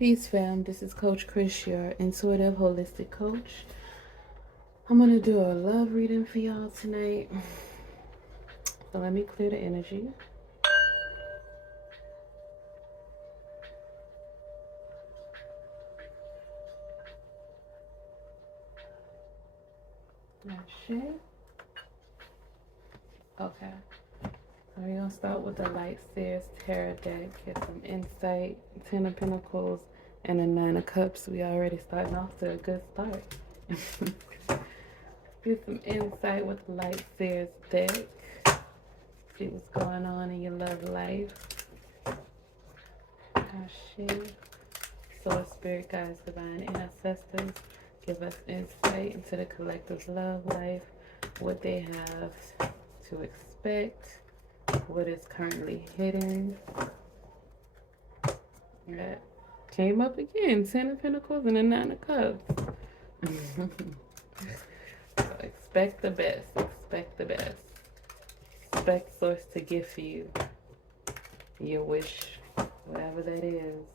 Peace, fam. This is Coach Chris, your intuitive holistic coach. I'm going to do a love reading for y'all tonight. So let me clear the energy. Okay. Okay. So we're going to start with the Light Seers Tarot deck. Get some insight. 10 of Pentacles and a 9 of Cups. We already starting off to a good start. Get some insight with the Light Seers deck. See what's going on in your love life. Ashe. Source, Spirit, Guides, Divine Ancestors. Give us insight into the collective's love life. What they have to expect. What is currently hidden. That came up again. 10 of Pentacles and a 9 of Cups. So expect the best. Expect the best. Expect Source to give for you your wish, whatever that is.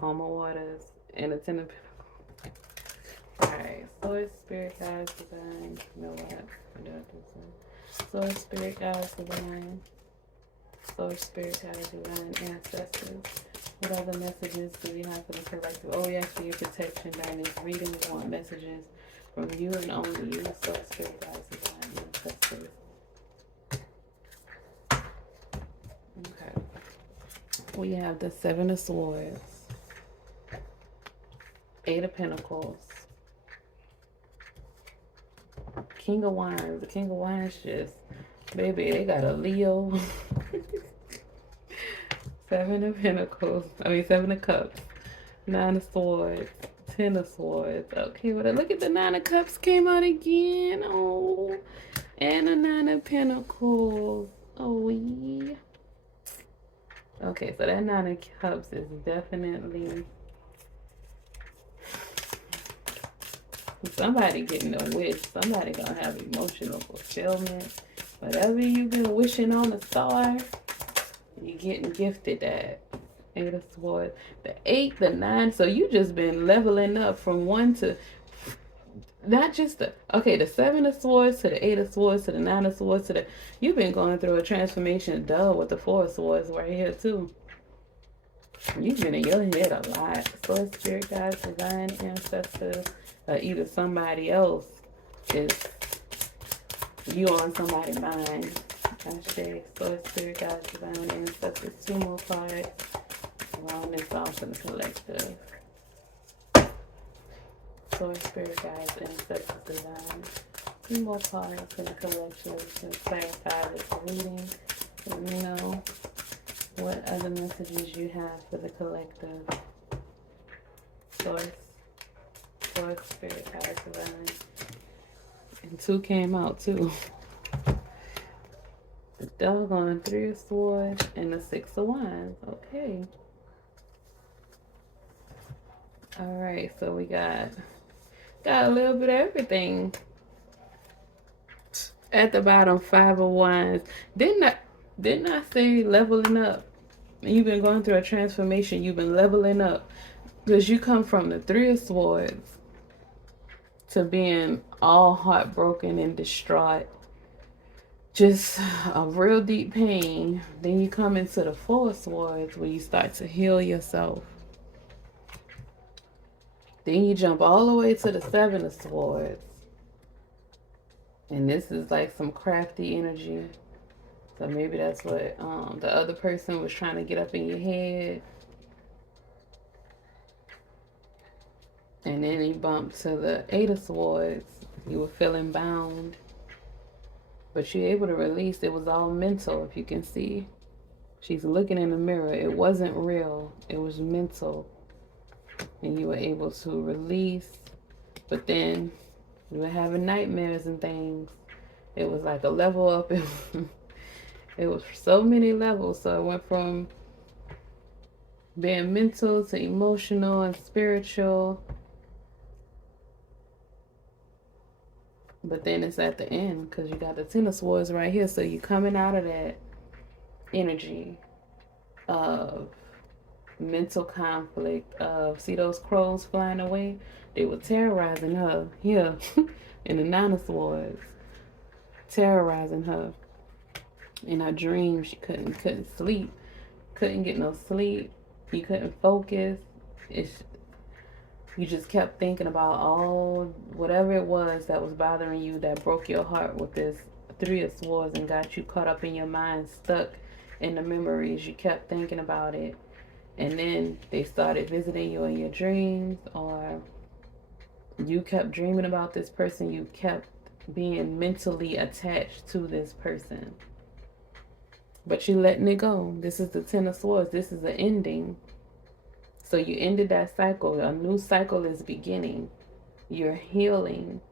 Alma Waters and a 10 of Pentacles. Alright, Source, Spirit, Guides, Divine. You know what? Source, Spirit, Guides, Divine. Source, Spirit, Guides, Divine Ancestors. What other messages do we have for the collective? Oh, we actually your protection during this reading. We want messages from you and only you. Source, Spirit, Guides, Divine Ancestors. Okay. We have the 7 of Swords. 8 of Pentacles. King of Wands. The King of Wands just, baby, they got a Leo. 7 of Pentacles. 7 of Cups. 9 of Swords. 10 of Swords. Okay, well, look at the 9 of Cups came out again. Oh, and a 9 of Pentacles. Oh, yeah. Okay, so that 9 of Cups is definitely somebody getting a wish. Somebody gonna have emotional fulfillment. Whatever you've been wishing on a star, you're getting gifted that. 8 of Swords. The 8, the 9. So you just been leveling up from 1 to not just the the 7 of Swords to the 8 of Swords to the 9 of Swords to the you've been going through a transformation with the 4 of Swords right here too. You've been in your head a lot. Source, Spirit, Guides, Divine Ancestors, either somebody else is you on somebody's mind. Ashe, Source, Spirit, Guides, Divine Ancestors. 2 more cards. Round this off in the collective. Source, Spirit, Guides, Ancestors, Divine. 2 more cards in the collective to clarify this reading. Let me know what other messages you have for the collective. Source, Spirit, Guides, Divine. And 2 came out too. The doggone 3 of Swords and the 6 of Wands. Okay. Alright, so we got a little bit of everything. At the bottom, 5 of Wands. Didn't I say leveling up? You've been going through a transformation. You've been leveling up. Because you come from the 3 of Swords to being all heartbroken and distraught. Just a real deep pain. Then you come into the 4 of Swords where you start to heal yourself. Then you jump all the way to the 7 of Swords. And this is like some crafty energy. So maybe that's what the other person was trying to get up in your head. And then you bump to the 8 of Swords. You were feeling bound. But you're able to release. It was all mental, if you can see. She's looking in the mirror. It wasn't real. It was mental. And you were able to release. But then you were having nightmares and things. It was like a level up. It was so many levels. So it went from being mental to emotional and spiritual. But then it's at the end because you got the 10 of Swords right here. So you're coming out of that energy of mental conflict of, see those crows flying away? They were terrorizing her here in the Nine of Swords, terrorizing her in her dreams. She couldn't sleep, couldn't get no sleep. You couldn't focus. It's You just kept thinking about all whatever it was that was bothering you, that broke your heart with this Three of Swords and got you caught up in your mind, stuck in the memories. You kept thinking about it, and then they started visiting you in your dreams, or you kept dreaming about this person. You kept being mentally attached to this person, but you letting it go. This is the Ten of Swords. This is the ending. So you ended that cycle. A new cycle is beginning. You're healing.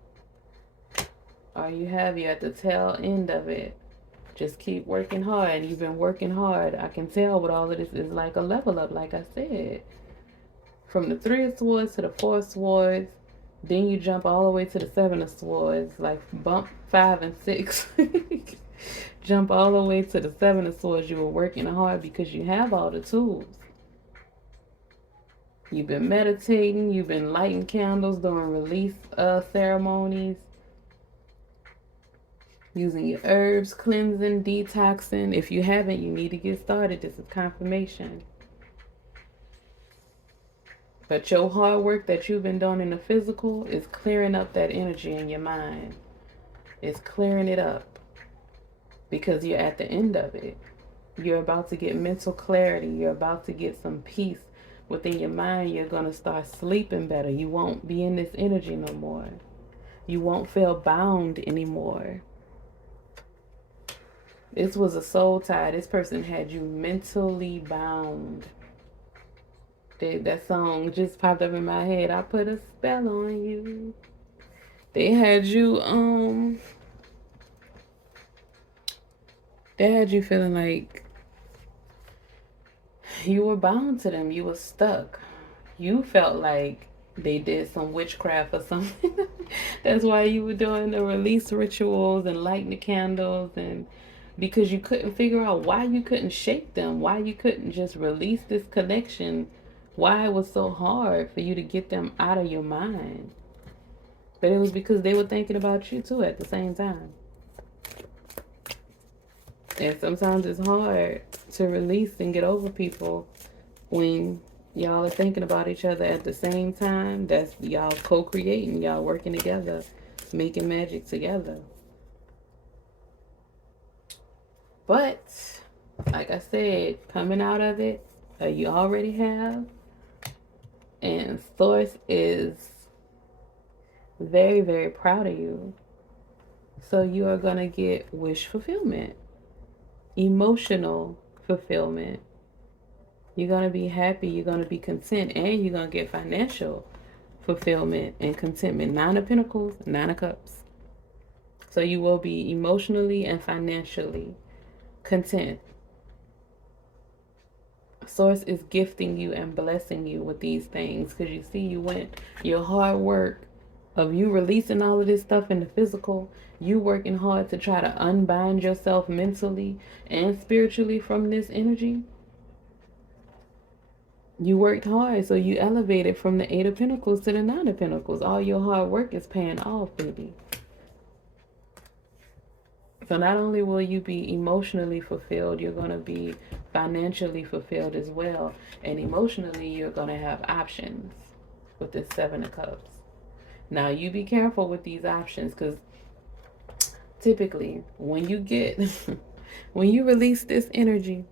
Or you're at the tail end of it. Just keep working hard. You've been working hard. I can tell with all of this is like a level up, like I said. From the Three of Swords to the Four of Swords. Then you jump all the way to the Seven of Swords. Like bump 5 and 6. Jump all the way to the Seven of Swords. You were working hard because you have all the tools. You've been meditating. You've been lighting candles, doing release ceremonies. Using your herbs, cleansing, detoxing. If you haven't, you need to get started. This is confirmation. But your hard work that you've been doing in the physical is clearing up that energy in your mind. It's clearing it up. Because you're at the end of it. You're about to get mental clarity. You're about to get some peace within your mind. You're going to start sleeping better. You won't be in this energy no more. You won't feel bound anymore. This was a soul tie. This person had you mentally bound. That song just popped up in my head. I put a spell on you. They had you feeling like you were bound to them. You were stuck. You felt like they did some witchcraft or something. That's why you were doing the release rituals and lighting the candles, and because you couldn't figure out why you couldn't shake them, why you couldn't just release this connection, why it was so hard for you to get them out of your mind. But it was because they were thinking about you too at the same time. And sometimes it's hard to release and get over people when y'all are thinking about each other at the same time. That's y'all co-creating, y'all working together, making magic together. But, like I said, coming out of it, you already have. And Source is very, very proud of you. So you are going to get wish fulfillment, emotional fulfillment. You're going to be happy, you're going to be content, and you're going to get financial fulfillment and contentment. 9 of Pentacles, 9 of Cups. So you will be emotionally and financially content. Source is gifting you and blessing you with these things, because you see your hard work of you releasing all of this stuff in the physical, you working hard to try to unbind yourself mentally and spiritually from this energy. You worked hard, so you elevated from the 8 of Pentacles to the 9 of Pentacles. All your hard work is paying off, baby. So not only will you be emotionally fulfilled, you're going to be financially fulfilled as well. And emotionally, you're going to have options with this 7 of Cups. Now, you be careful with these options, because typically when you release this energy,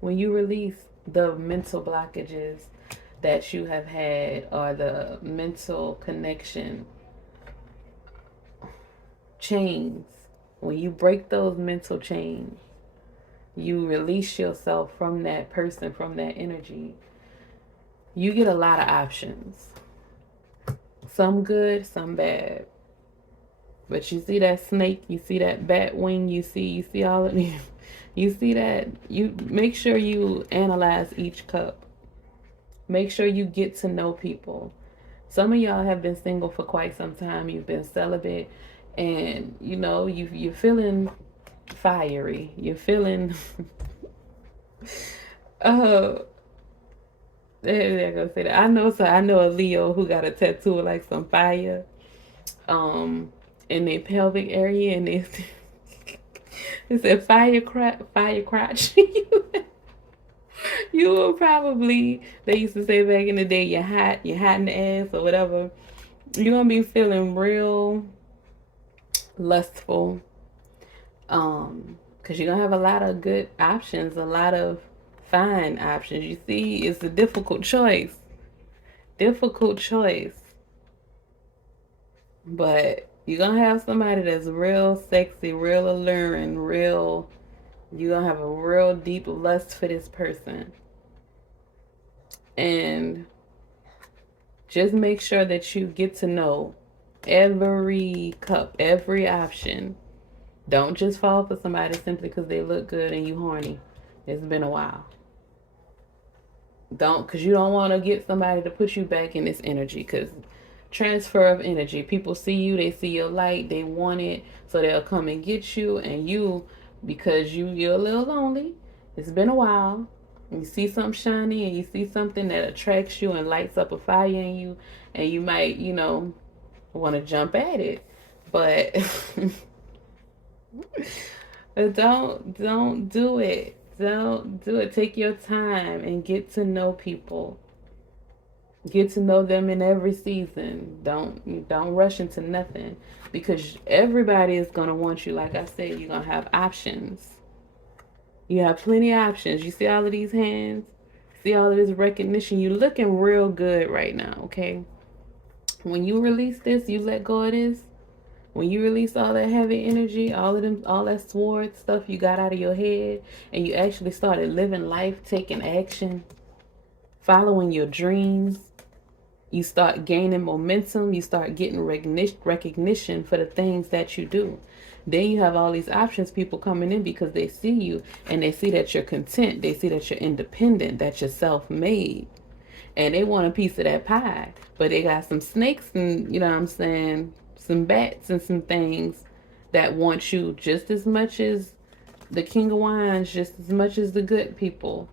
when you release the mental blockages that you have had, or the mental connection chains, when you break those mental chains, you release yourself from that person, from that energy, you get a lot of options. Some good, some bad. But you see that snake, you see that bat wing, you see all of you. You see that. You make sure you analyze each cup. Make sure you get to know people. Some of y'all have been single for quite some time. You've been celibate, and you're feeling fiery. You're feeling They're gonna say that. I know. So I know a Leo who got a tattoo of like some fire, um, in their pelvic area, and they it said fire crotch. You will probably, they used to say back in the day, you're hot in the ass or whatever. You're gonna be feeling real lustful, because you're gonna have a lot of good options, a lot of fine options. You see, it's a difficult choice, but you're gonna have somebody that's real sexy, real alluring, real. You're gonna have a real deep lust for this person, and just make sure that you get to know every cup, every option. Don't just fall for somebody simply because they look good and you horny. It's been a while. Don't, because you don't want to get somebody to put you back in this energy, because transfer of energy. People see you, they see your light, they want it, so they'll come and get you, and you, because you're a little lonely, it's been a while, you see something shiny and you see something that attracts you and lights up a fire in you, and you might, want to jump at it, but don't do it. Don't do it. Take your time and get to know people. Get to know them in every season. Don't rush into nothing, because everybody is gonna want you. Like I said, you're gonna have options. You have plenty of options. You see all of these hands? See all of this recognition? You're looking real good right now, okay? When you release this, you let go of this. When you release all that heavy energy, all that sword stuff you got out of your head, and you actually started living life, taking action, following your dreams, you start gaining momentum, you start getting recognition for the things that you do. Then you have all these options, people coming in because they see you and they see that you're content, they see that you're independent, that you're self-made, and they want a piece of that pie. But they got some snakes and, you know what I'm saying, some bats and some things that want you just as much as the King of Wands, just as much as the good people.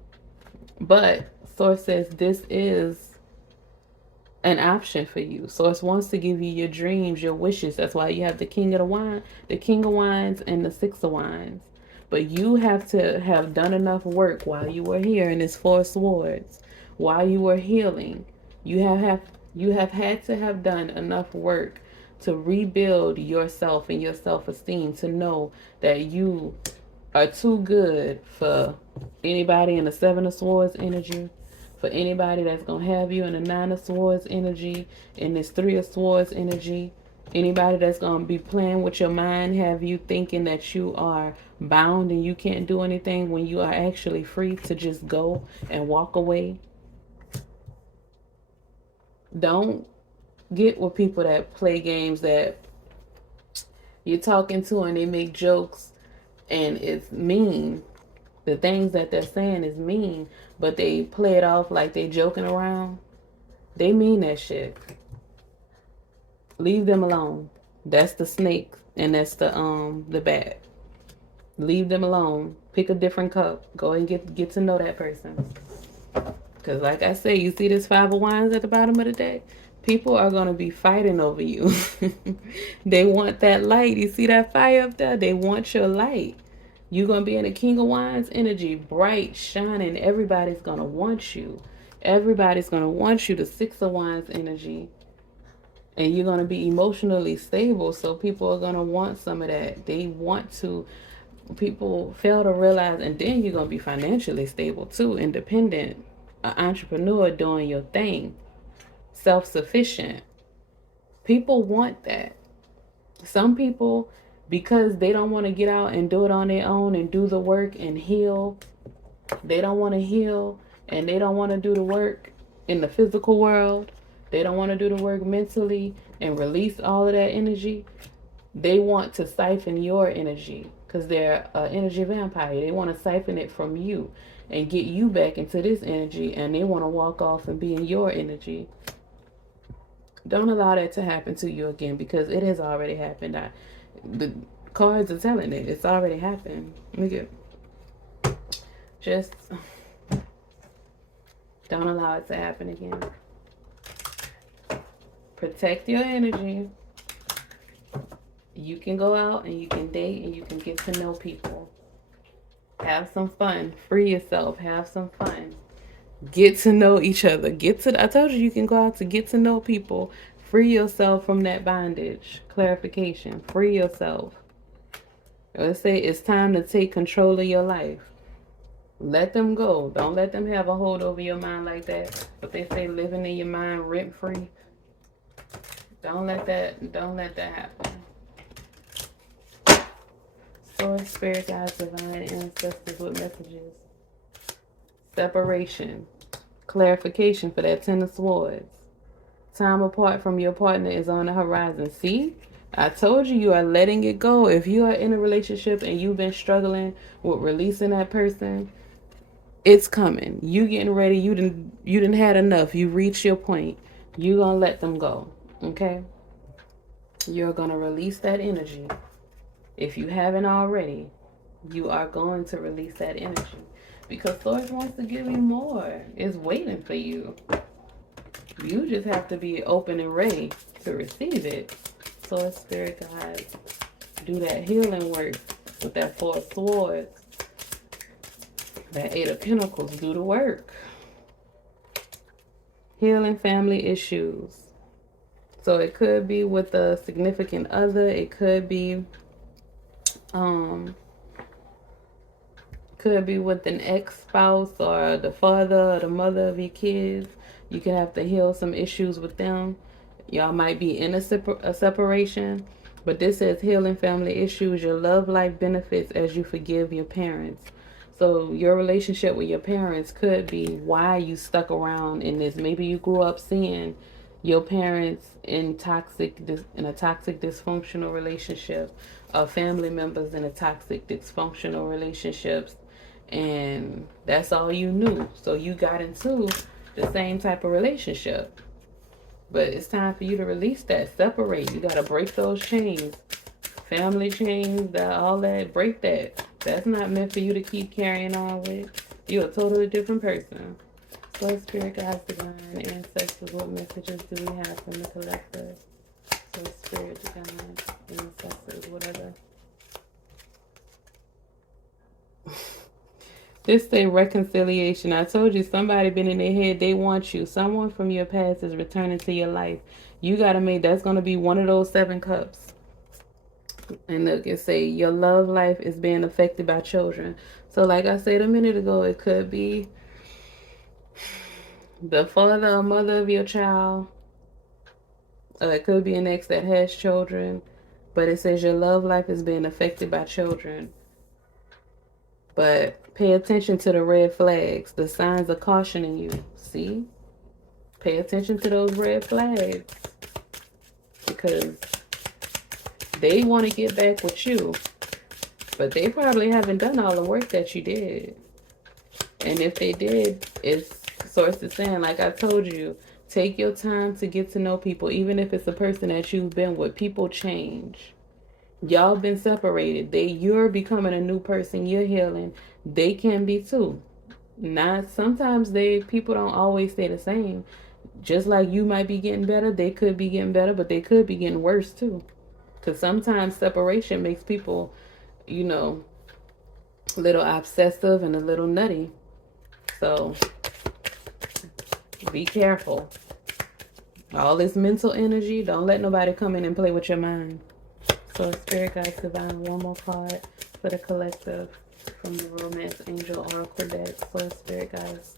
But Source says this is an option for you. Source wants to give you your dreams, your wishes. That's why you have the King of the Wine, the King of Wands, and the Six of Wands. But you have to have done enough work while you were here in this Four Swords, while you were healing. You have had to have done enough work to rebuild yourself and your self-esteem, to know that you are too good for anybody in the Seven of Swords energy, for anybody that's going to have you in the Nine of Swords energy, in this Three of Swords energy, anybody that's going to be playing with your mind, have you thinking that you are bound and you can't do anything when you are actually free to just go and walk away. Don't get with people that play games that you're talking to and they make jokes and it's mean. The things that they're saying is mean, but they play it off like they joking around. They mean that shit. Leave them alone. That's the snake and that's the bat. Leave them alone. Pick a different cup. Go and get to know that person. Because like I say, you see this Five of Wands at the bottom of the deck? People are going to be fighting over you. They want that light. You see that fire up there? They want your light. You're going to be in the King of Wands energy, bright, shining. Everybody's going to want you. Everybody's going to want you, the Six of Wands energy. And you're going to be emotionally stable, so people are going to want some of that. They want to. People fail to realize, and then you're going to be financially stable too, independent, an entrepreneur doing your thing, self-sufficient. People want that. Some people, because they don't want to get out and do it on their own and do the work and heal, they don't want to heal and they don't want to do the work in the physical world. They don't want to do the work mentally and release all of that energy. They want to siphon your energy because they're an energy vampire. They want to siphon it from you and get you back into this energy, and they want to walk off and be in your energy. Don't allow that to happen to you again, because it has already happened. The cards are telling it. It's already happened. Look at, just Don't allow it to happen again. Protect your energy. You can go out and you can date and you can get to know people. Have some fun. Free yourself. Have some fun. Get to know each other. I told you can go out to get to know people. Free yourself from that bondage. Clarification. Free yourself. Let's say it's time to take control of your life. Let them go. Don't let them have a hold over your mind like that. But they say living in your mind rent free. Don't let that happen. Source, spirit guides, divine ancestors with messages. Separation. Clarification for that Ten of Swords. Time apart from your partner is on the horizon. See? I told you, you are letting it go. If you are in a relationship and you've been struggling with releasing that person, it's coming. You getting ready. You didn't had enough. You reached your point. You gonna let them go. Okay? You're gonna release that energy. If you haven't already, you are going to release that energy. Because Source wants to give you more. It's waiting for you. You just have to be open and ready to receive it. Source, spirit guides, do that healing work with that Four of Swords. That Eight of Pentacles, do the work. Healing family issues. So it could be with a significant other. It could be with an ex-spouse or the father or the mother of your kids. You can have to heal some issues with them. Y'all might be in a separation, but this says healing family issues. Your love life benefits as you forgive your parents. So your relationship with your parents could be why you stuck around in this. Maybe you grew up seeing your parents in a toxic dysfunctional relationship, or family members in a toxic dysfunctional relationships, and that's all you knew. So you got into the same type of relationship. But it's time for you to release that, separate. You got to break those chains, family chains, all that. Break that. That's not meant for you to keep carrying on with. You're a totally different person. So spirit guides, divine ancestors, what messages do we have from the collective? So spirit, divine ancestors, whatever. This say reconciliation. I told you somebody been in their head. They want you. Someone from your past is returning to your life. You got to make, that's going to be one of those 7 cups. And look, it say your love life is being affected by children. So like I said a minute ago, it could be the father or mother of your child. It could be an ex that has children. But it says your love life is being affected by children. But pay attention to the red flags. The signs are cautioning you. See? Pay attention to those red flags. Because they want to get back with you. But they probably haven't done all the work that you did. And if they did, it's Source is saying, like I told you, take your time to get to know people. Even if it's a person that you've been with. People change. Y'all been separated. You're becoming a new person. You're healing. They can be too. Sometimes people don't always stay the same. Just like you might be getting better, they could be getting better, but they could be getting worse too. Because sometimes separation makes people, a little obsessive and a little nutty. So be careful. All this mental energy, don't let nobody come in and play with your mind. So spirit guides, divine, one more card for the collective from the Romance Angel Oracle deck. So spirit guides,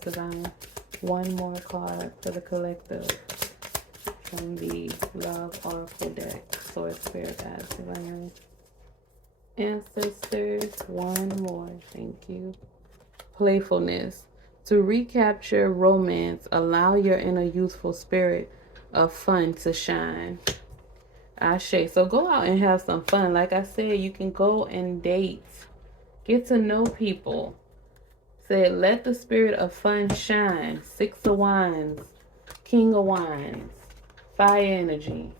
divine, one more card for the collective from the Love Oracle deck. So spirit guides, divine, ancestors, one more. Thank you. Playfulness. To recapture romance, allow your inner youthful spirit of fun to shine. Ashe. So go out and have some fun. Like I said, you can go and date. Get to know people. Say, let the spirit of fun shine. 6 of Wands. King of Wands. Fire energy.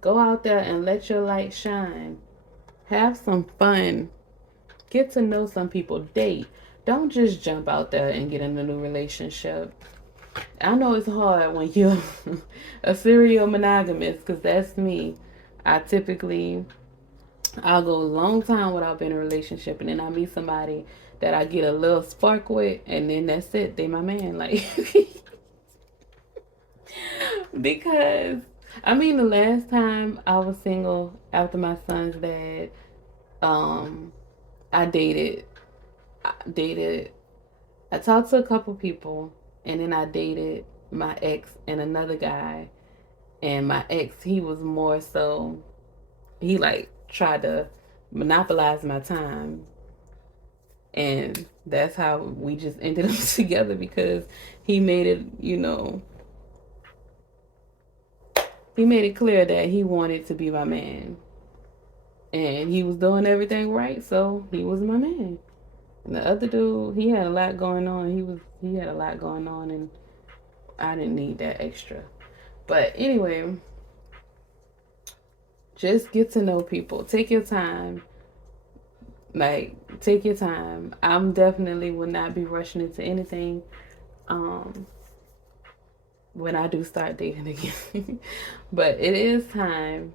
Go out there and let your light shine. Have some fun. Get to know some people. Date. don't just jump out there and get in a new relationship. I know it's hard when you're a serial monogamist, because that's me. I typically, I'll go a long time without being in a relationship, and then I meet somebody that I get a little spark with, and then that's it. They my man. Like, because, I mean, the last time I was single after my son's dad, um, I dated, I talked to a couple people, and then I dated my ex and another guy. And my ex, he was more so, he like tried to monopolize my time. And that's how we just ended up together, because he made it, he made it clear that he wanted to be my man. And he was doing everything right, so he was my man. And the other dude, he had a lot going on. He had a lot going on, and I didn't need that extra. But anyway, just get to know people. Take your time. Like, take your time. I'm definitely will not be rushing into anything um when I do start dating again. But it is time.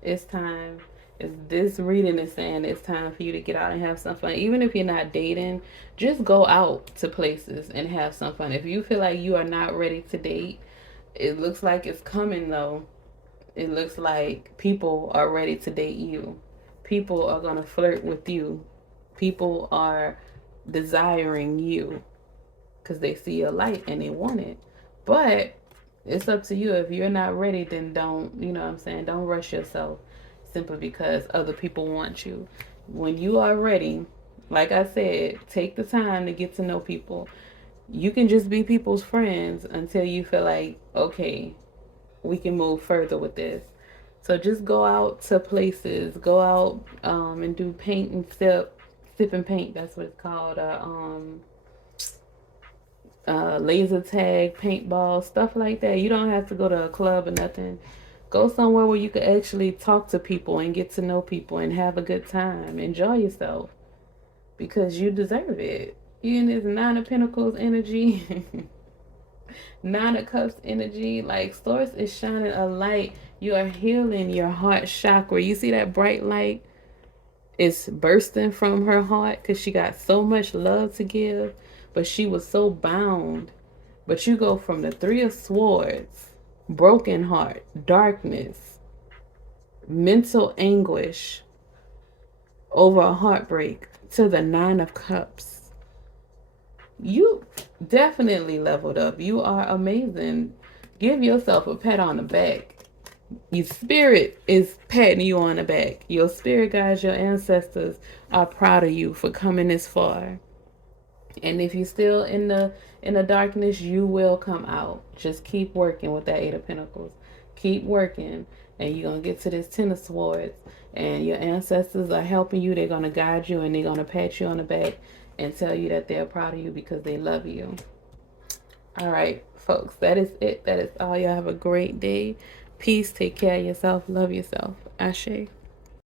It's time. It's, this reading is saying it's time for you to get out and have some fun. Even if you're not dating, just go out to places and have some fun. If you feel like you are not ready to date, it looks like it's coming though. It looks like people are ready to date you. People are going to flirt with you. People are desiring you because they see your light and they want it. But it's up to you. If you're not ready, then don't, you know what I'm saying? Don't rush yourself simply because other people want you. When you are ready, like I said, take the time to get to know people. You can just be people's friends until you feel like, okay, we can move further with this. So just go out to places, go out and do paint and sip and paint. That's what it's called. Laser tag, paintball, stuff like that. You don't have to go to a club or nothing. Go somewhere where you can actually talk to people and get to know people and have a good time. Enjoy yourself because you deserve it. You in this Nine of Pentacles energy. Nine of Cups energy, like Source is shining a light. You are healing your heart chakra. You see that bright light? It's bursting from her heart because she got so much love to give, but she was so bound. But you go from the Three of Swords, broken heart, darkness, mental anguish over a heartbreak, to the Nine of Cups. You definitely leveled up. You are amazing. Give yourself a pat on the back. Your spirit is patting you on the back. Your spirit guides, your ancestors are proud of you for coming this far. And if you're still in the darkness, you will come out. Just keep working with that Eight of Pentacles. Keep working, and you're gonna get to this Ten of Swords. And your ancestors are helping you. They're gonna guide you, and they're gonna pat you on the back and tell you that they're proud of you because they love you. All right, folks, that is it. That is all. Y'all have a great day. Peace. Take care of yourself. Love yourself. Ashe.